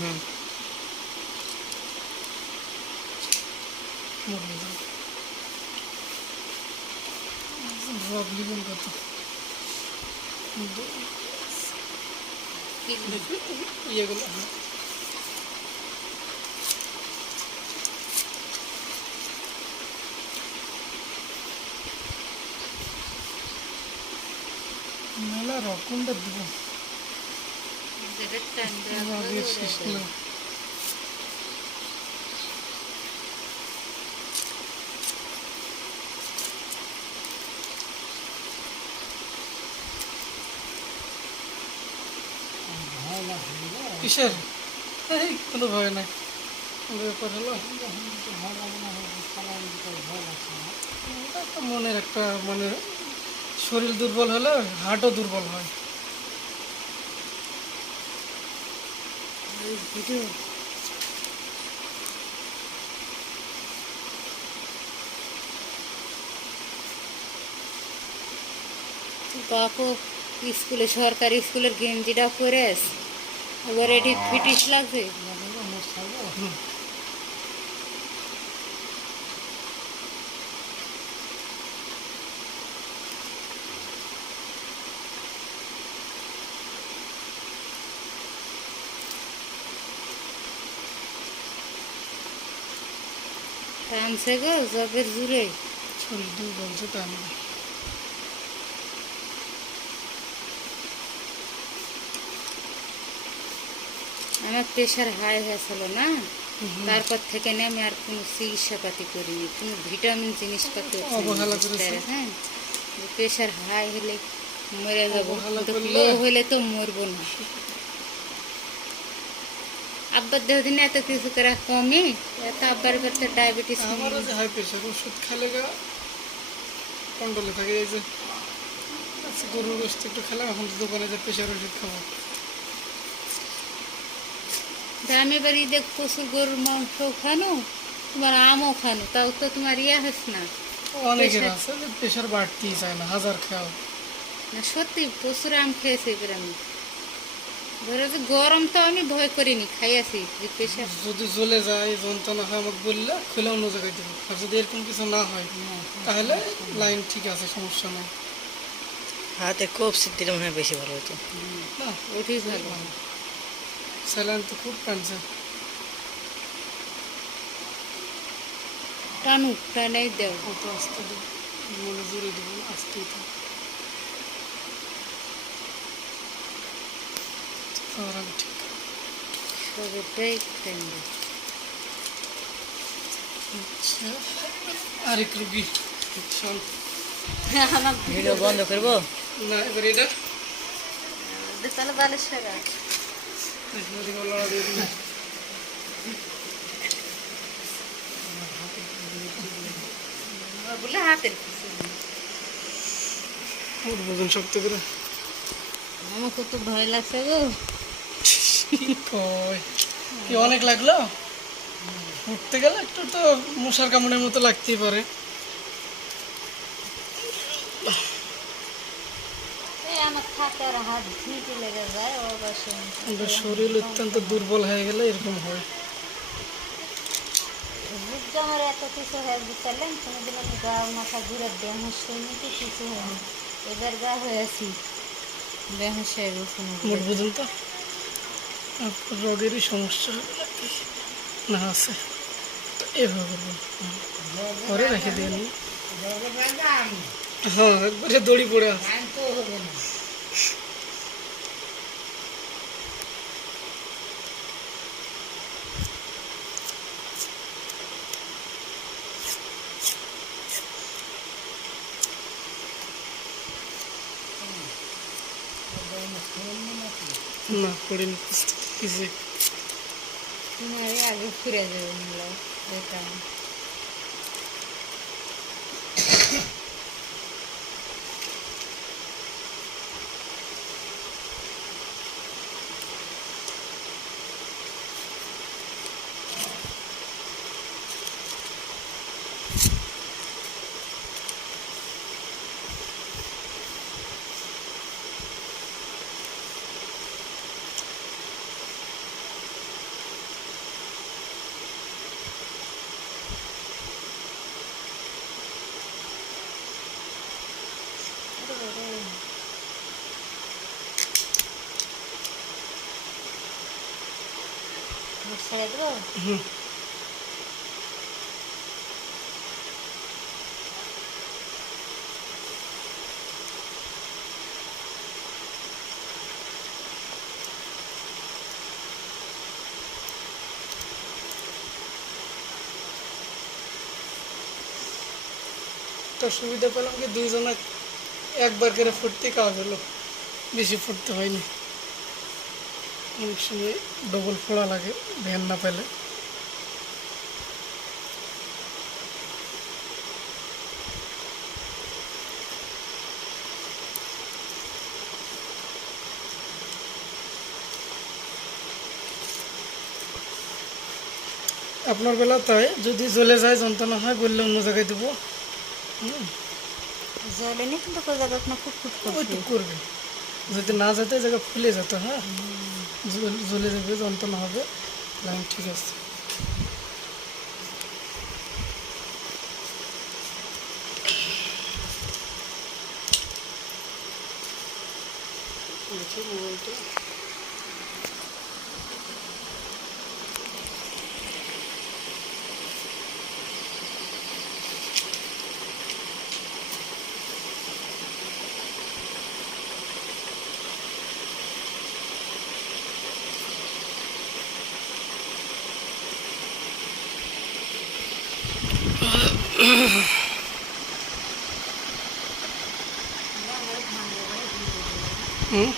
হুম লিখুন কত ইয়েগুলো। হ্যাঁ মেলা রকমটা দিব আগের শেষ না। কিসের এই কোনো ভয় নাই। ব্যাপার হলো এটা একটা মনের একটা মানে শরীর দুর্বল হলে হার্টও দুর্বল হয়। ভিডিও বাপু স্কুলে সরকারি স্কুলের গেঞ্জিটা পরে এবার এটি ফিটিস লাগছে। টানছে গো জবের জুড়ে শরীর দুর্বল সে তা না। আমার প্রেশার হাই হয়েছিল না, তারপর থেকে না আমি আর কোনো চিকিৎসাপাতি করিনি, কোনো ভিটামিন জিনিসপত্র অবহেলা করেছে। হ্যাঁ প্রেশার হাই হলে মরে যাবো, অবহেলা কিন্তু করলে? লো হলে তো মরবো না। আব্বার দেহ দিনে এত কিছু করে কমে, এত আব্বার করতে ডায়াবেটিস। আমারও যে হাই প্রেশার ওষুধ খেলে গা কন্ট্রোলে থাকে। এই যে আচ্ছা গরুর গোস্ত একটু খেলাম, এখন তো দোকানে যে প্রেশার ওষুধ খাবো। আমি এবার ঈদে প্রচুর গরুর মাংস খানো, তোমার আমও খানো, তাও তো তোমার ইয়ে হস না। অনেকের আছে যে প্রেশার বাড়তেই চায় না, হাজার খাও। না সত্যি প্রচুর আম খেয়েছি এবার আমি। ধরো যে গরম তো আমি ভয় করিনি, খাইয়াছি যে প্রেশার যদি জ্বলে যায় যন্ত্রণা হয় আমাকে বললে খুলে অন্য জায়গায় দেবো। আর যদি এরকম কিছু না হয় তাহলে লাইন ঠিক আছে, সমস্যা নেই। হাতে কোপ সিদ্ধিটা মনে হয় বেশি ভালো হতো না ওইটাই ভালো। স্যালাইন তো খুব টানছে। টানুক টানাই দেও। অত আস্তে দেবো, মনে জোরে দেবো না, আস্তেই তো। ঠিক সবটাই টানবে। আচ্ছা আরেক রুগী চল। ভিডিও বন্ধ করবো। না এবার এটা তাহলে বালিশ টাকা লড়া দিয়ে দিন। বলে হাতের ওজন শক্ত করে আমাকে তো ভয় লাগছে গো। কয় কি অনেক লাগলো? উঠতে গেলে একটু তো মশার কামড়ের মতো লাগতেই পারে। আমার থাকে আর হাত ঝিঁকে লেগে যায়, কিন্তু শরীর অত্যন্ত দুর্বল হয়ে গেলে এরকম হয়। আমার এত কিছু হয়ে বুঝলাম, কোনোদিন আমি গা মাথা ঘুরে বেহুশ হইনি, কিছু হয়নি। এবার গা হয়েছি বেহুশ হয়ে গেছি। মোট বুঝুন তো রোগেরই সমস্যা না আছে, এভাবে করবো পরে রেখে দিয়ে নি। হ্যাঁ একবারে দড়ি পড়ে আছে। না পড়িনি কিছু। তোমার আগে ফিরে যাবে নিলাম এটা। নেট ছেড়ে দেবো। হুম। তো সুবিধা পেলাম কি দুইজনে একবার করে ফুটতে কাজ হলো, বেশি ফুটতে হয়নি। অনেক সময় ডবল ফোড়া লাগে ভ্যান না পেলে। আপনার বেলা তাই যদি জ্বলে যায় যন্ত্রণা হয় বললে অন্য জায়গায় দেবো। জ্বলেনি কিন্তু কোথাও জায়গা না ফুটফুট করছে। ওইটুক করবে, যদি না যেতে জায়গা ফুলে যেত, হ্যাঁ জ্বলে যাবে যন্ত্রণা হবে, লাইন ঠিক আছে। দেখি মোবাইলটা হুম